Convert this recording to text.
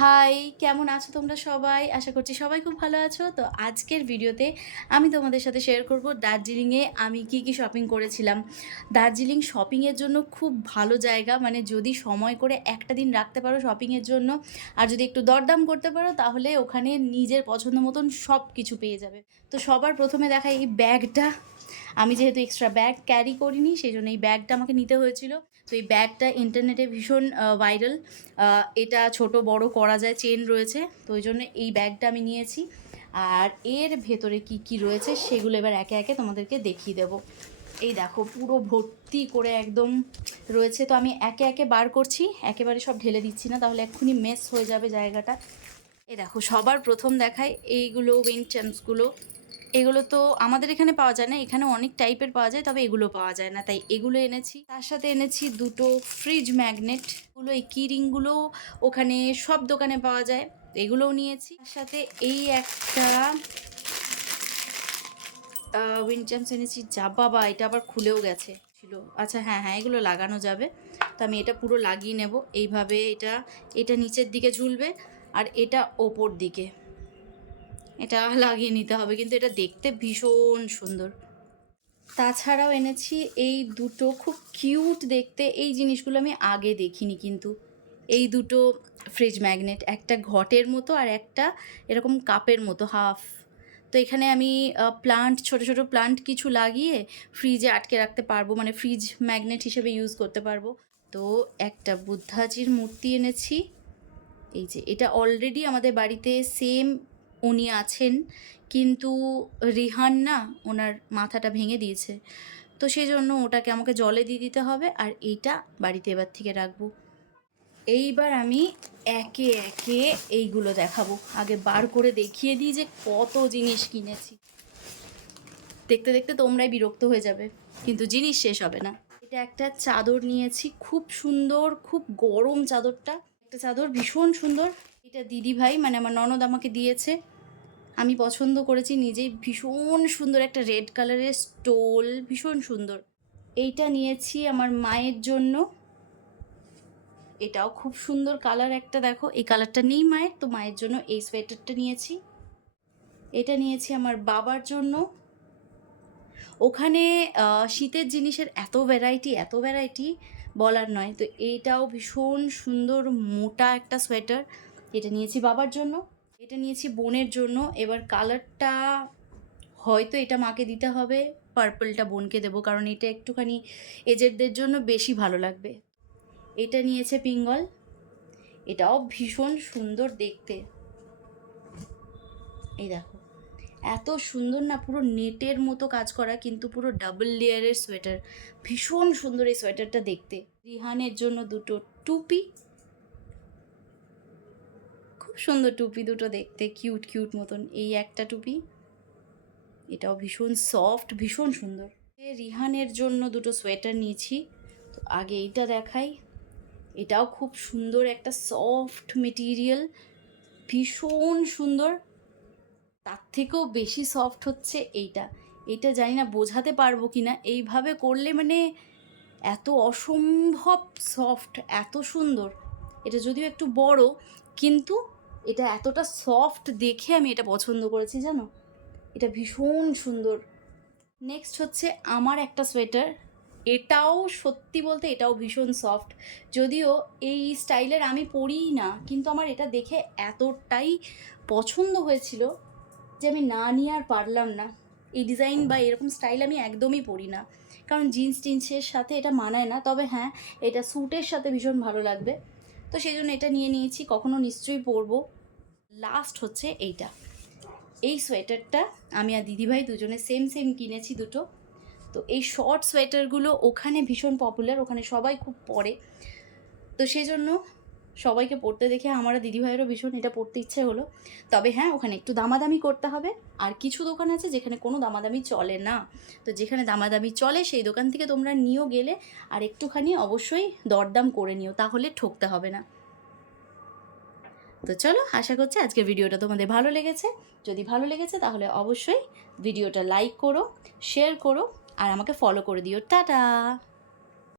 High, কেমন আছো তোমরা সবাই? আশা করছি সবাই খুব ভালো আছো। তো আজকের ভিডিওতে আমি তোমাদের সাথে শেয়ার করব দার্জিলিংয়ে আমি কি কি শপিং করেছিলাম। দার্জিলিং শপিংয়ের জন্য খুব ভালো জায়গা মানে যদি সময় করে একটা দিন রাখতে পারো শপিংয়ের জন্য, আর যদি একটু দরদাম করতে পারো, তাহলে ওখানে নিজের পছন্দ মতন সব কিছু পেয়ে যাবে। তো সবার প্রথমে দেখা এই ব্যাগটা আমি যেহেতু এক্সট্রা ব্যাগ ক্যারি করিনি, সেই জন্য এই ব্যাগটা আমাকে নিতে হয়েছিল। তো এই ব্যাগটা ইন্টারনেটে ভীষণ ভাইরাল এটা ছোট বড় করা যায় চেন রয়েছে, তো ওই জন্য এই ব্যাগটা আমি নিয়েছি। আর এর ভেতরে কি কি রয়েছে সেগুলো এবার একে একে তোমাদেরকে দেখিয়ে দেবো। এই দেখো, পুরো ভর্তি করে একদম রয়েছে, তো আমি একে একে বার করছি, একেবারে সব ঢেলে দিচ্ছি না, তাহলে এক্ষুনি মেস হয়ে যাবে জায়গাটা। এই দেখো, সবার প্রথম দেখায় এইগুলো উইন্ড চ্যাম্পসগুলো এগুলো তো আমাদের এখানে পাওয়া যায় না, এখানে অনেক টাইপের পাওয়া যায়, তবে এগুলো পাওয়া যায় না, তাই এগুলো এনেছি। তার সাথে এনেছি দুটো ফ্রিজ ম্যাগনেট এগুলো এই কিরিংগুলো ওখানে সব দোকানে পাওয়া যায়, এগুলোও নিয়েছি। তার সাথে এই একটা উইন্ড চ্যাম্পস এনেছি, যা বাবা, এটা আবার খুলেও গেছে। ছিল। আচ্ছা হ্যাঁ হ্যাঁ এগুলো লাগানো যাবে। তো আমি এটা পুরো লাগিয়ে নেব, এইভাবে এটা এটা নিচের দিকে ঝুলবে, আর এটা ওপর দিকে। এটা লাগিয়ে নিতে হবে, কিন্তু এটা দেখতে ভীষণ সুন্দর। তাছাড়াও এনেছি এই দুটো খুব কিউট দেখতে, এই জিনিসগুলো আমি আগে দেখিনি কিন্তু। এই দুটো ফ্রিজ ম্যাগনেট, একটা ঘটের মতো আর একটা এরকম কাপের মতো, হাফ। তো এখানে আমি প্লান্ট, ছোট ছোট প্লান্ট কিছু লাগিয়ে ফ্রিজে আটকে রাখতে পারব মানে ফ্রিজ ম্যাগনেট হিসেবে ইউজ করতে পারব। তো একটা বুদ্ধাজির মূর্তি এনেছি। এই যে, এটা অলরেডি আমাদের বাড়িতে সেম উনি আছেন, কিন্তু রিহান না ওনার মাথাটা ভেঙে দিয়েছে। তো সেই জন্য ওটাকে আমাকে জলে দিয়ে দিতে হবে আর এইটা বাড়িতে এবার থেকে রাখব। এইবার আমি একে একে এইগুলো দেখাবো। আগে বার করে দেখিয়ে দিই যে কত জিনিস কিনেছি। দেখতে দেখতে তোমরাই বিরক্ত হয়ে যাবে, কিন্তু জিনিস শেষ হবে না। এটা একটা চাদর নিয়েছি, খুব সুন্দর, খুব গরম চাদরটা। একটা চাদর ভীষণ সুন্দর। এটা দিদি ভাই মানে আমার ননদ আমাকে দিয়েছে। আমি পছন্দ করেছি নিজেই। ভীষণ সুন্দর একটা রেড কালারের স্টোল, ভীষণ সুন্দর। এইটা নিয়েছি আমার মায়ের জন্য। এটাও খুব সুন্দর কালার একটা, দেখো। এই কালারটা নেই মায়ের, তো মায়ের জন্য এই সোয়েটারটা নিয়েছি। এটা নিয়েছি আমার বাবার জন্য। ওখানে শীতের জিনিসের এত ভ্যারাইটি এত ভ্যারাইটি বলার নয়। তো এইটাও ভীষণ সুন্দর মোটা একটা সোয়েটার। এটা নিয়েছি বাবার জন্য, এটা নিয়েছি বোনের জন্য, এবার কালারটা হয়তো এটা মাকে দিতে হবে, পার্পলটা বোনকে দেবো, কারণ এটা একটুখানি এজেরদের জন্য বেশি ভালো লাগবে। এটা নিয়েছে পিঙ্গল, এটাও ভীষণ সুন্দর দেখতে। এই দেখো, এত সুন্দর না, পুরো নেটের মতো কাজ করা, কিন্তু পুরো ডাবল লেয়ারের সোয়েটার ভীষণ সুন্দর এই সোয়েটারটা দেখতে। রিহানের জন্য দুটো টুপি খুব সুন্দর টুপি দুটো দেখতে কিউট কিউট মতন। এই একটা টুপি, এটাও ভীষণ সফট ভীষণ সুন্দর। রিহানের জন্য দুটো সোয়েটার নিয়েছি, তো আগে এইটা দেখাই। এটাও খুব সুন্দর একটা সফট মেটিরিয়াল ভীষণ সুন্দর। তার থেকেও বেশি সফট হচ্ছে এইটা। এইটা জানি না বোঝাতে পারব কি না এইভাবে করলে মানে এত অসম্ভব সফট এত সুন্দর। এটা যদিও একটু বড়, কিন্তু এটা এতটা সফট দেখে আমি এটা পছন্দ করেছি জানো? এটা ভীষণ সুন্দর। নেক্সট হচ্ছে আমার একটা সোয়েটার এটাও সত্যি বলতে এটাও ভীষণ সফট যদিও এই স্টাইলের আমি পরিই না, কিন্তু আমার এটা দেখে এতটাই পছন্দ হয়েছিল যে আমি না নিয়ে আর পারলাম না। এই ডিজাইন বা এরকম স্টাইল আমি একদমই পরি না। কারণ জিন্স টিন্সের সাথে এটা মানায় না। তবে হ্যাঁ এটা স্যুটের সাথে ভীষণ ভালো লাগবে। তো সেই জন্য এটা নিয়ে নিয়েছি, কখনো নিশ্চয়ই পরবো। লাস্ট হচ্ছে এইটা। এই সোয়েটারটা আমি আর দিদিভাই দুজনে সেম সেম কিনেছি দুটো। তো এই শর্ট সোয়েটারগুলো ওখানে ভীষণ পপুলার ওখানে সবাই খুব পরে। তো সেই জন্য সবাইকে পড়তে দেখে আমার দিদিভাইয়েরও ভীষণ এটা পড়তে ইচ্ছে হলো। তবে হ্যাঁ ওখানে একটু দামাদামি করতে হবে। আর কিছু দোকান আছে যেখানে কোনো দামাদামি চলে না। তো যেখানে দামাদামি চলে, সেই দোকান থেকে তোমরা নিয়েও গেলে আর একটুখানি অবশ্যই দরদাম করে নিও, তাহলে ঠকতে হবে না। তো চলো, আশা করছি আজকের ভিডিওটা তোমাদের ভালো লেগেছে। যদি ভালো লেগেছে, তাহলে অবশ্যই ভিডিওটা লাইক করো, শেয়ার করো, আর আমাকে ফলো করে দিও। টাটা!